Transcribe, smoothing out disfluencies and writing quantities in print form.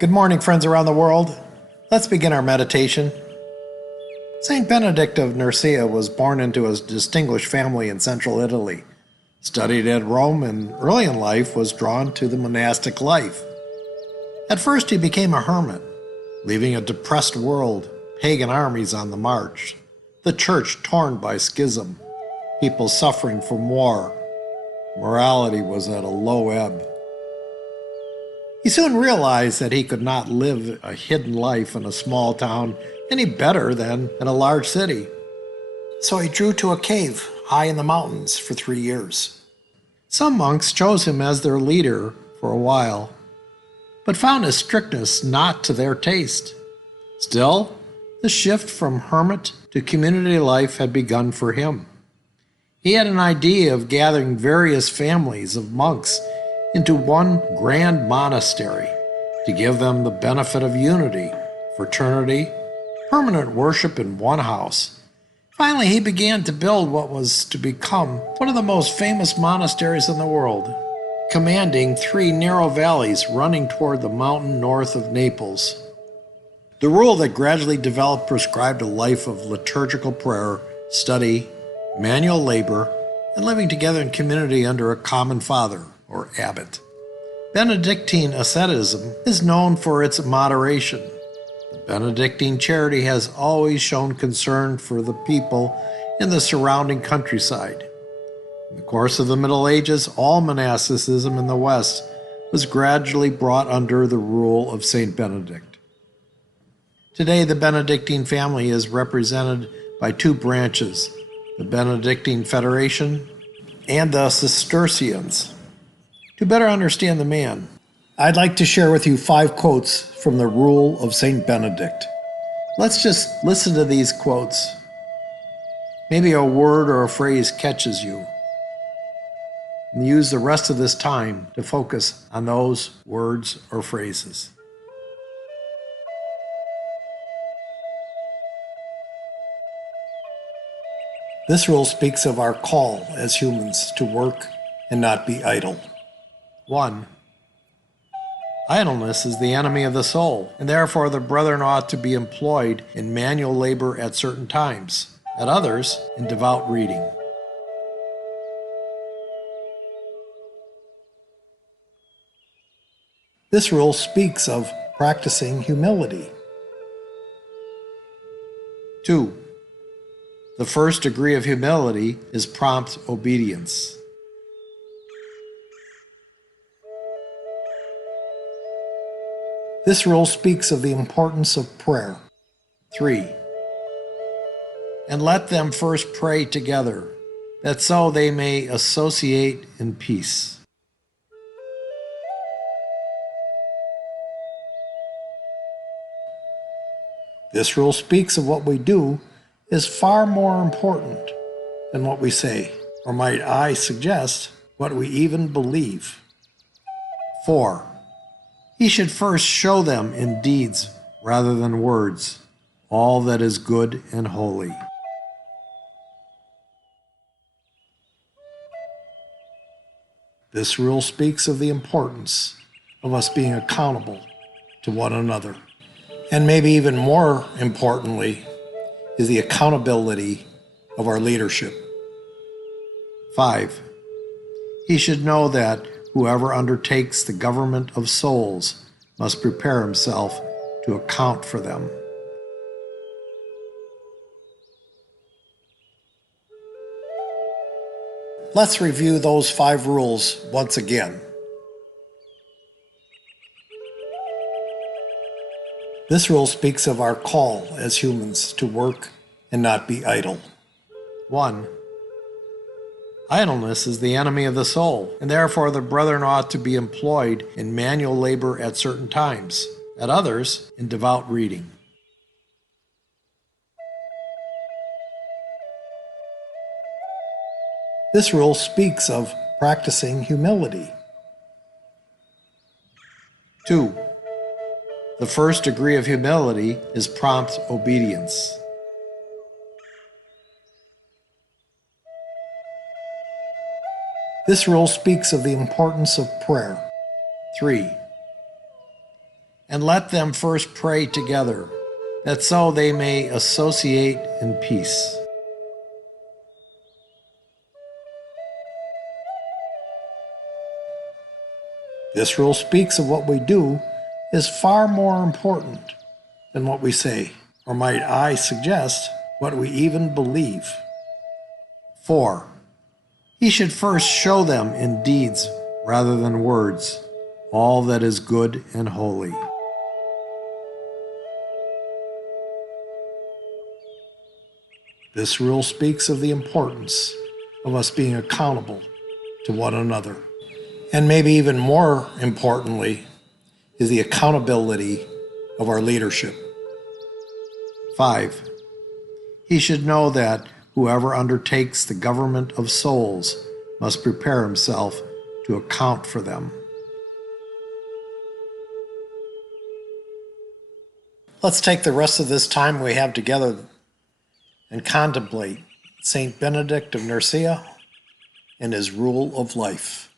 Good morning, friends around the world. Let's begin our meditation. Saint Benedict of Nursia was born into a distinguished family in central Italy. Studied at Rome and early in life was drawn to the monastic life. At first he became a hermit, leaving a depressed world, pagan armies on the march, the church torn by schism, people suffering from war. Morality was at a low ebb. He soon realized that he could not live a hidden life in a small town any better than in a large city. So he drew to a cave high in the mountains for 3 years. Some monks chose him as their leader for a while, but found his strictness not to their taste. Still, the shift from hermit to community life had begun for him. He had an idea of gathering various families of monks into one grand monastery to give them the benefit of unity, fraternity, permanent worship in one house. Finally, he began to build what was to become one of the most famous monasteries in the world, commanding 3 narrow valleys running toward the mountain north of Naples. The rule that gradually developed prescribed a life of liturgical prayer, study, manual labor, and living together in community under a common father, or abbot. Benedictine asceticism is known for its moderation. The Benedictine charity has always shown concern for the people in the surrounding countryside. In the course of the Middle Ages, all monasticism in the West was gradually brought under the rule of Saint Benedict. Today, the Benedictine family is represented by 2 branches, the Benedictine Federation and the Cistercians. To better understand the man, I'd like to share with you 5 quotes from the Rule of Saint Benedict. Let's just listen to these quotes. Maybe a word or a phrase catches you. And use the rest of this time to focus on those words or phrases. This rule speaks of our call as humans to work and not be idle. 1. Idleness is the enemy of the soul, and therefore the brethren ought to be employed in manual labor at certain times, at others in devout reading. This rule speaks of practicing humility. 2. The first degree of humility is prompt obedience. This rule speaks of the importance of prayer. 3. And let them first pray together, that so they may associate in peace. This rule speaks of what we do is far more important than what we say, or might I suggest, what we even believe. 4. He should first show them in deeds rather than words all that is good and holy. This rule speaks of the importance of us being accountable to one another. And maybe even more importantly is the accountability of our leadership. 5. He should know that whoever undertakes the government of souls must prepare himself to account for them. Let's review those 5 rules once again. This rule speaks of our call as humans to work and not be idle. 1. Idleness is the enemy of the soul, and therefore the brethren ought to be employed in manual labor at certain times, at others in devout reading. This rule speaks of practicing humility. 2. The first degree of humility is prompt obedience. This rule speaks of the importance of prayer. 3. and let them first pray together, that so they may associate in peace. This rule speaks of what we do is far more important than what we say, or might I suggest, what we even believe. 4. He should first show them in deeds rather than words all that is good and holy. This rule speaks of the importance of us being accountable to one another. And maybe even more importantly, is the accountability of our leadership. 5. He should know that whoever undertakes the government of souls must prepare himself to account for them. Let's take the rest of this time we have together and contemplate Saint Benedict of Nursia and his rule of life.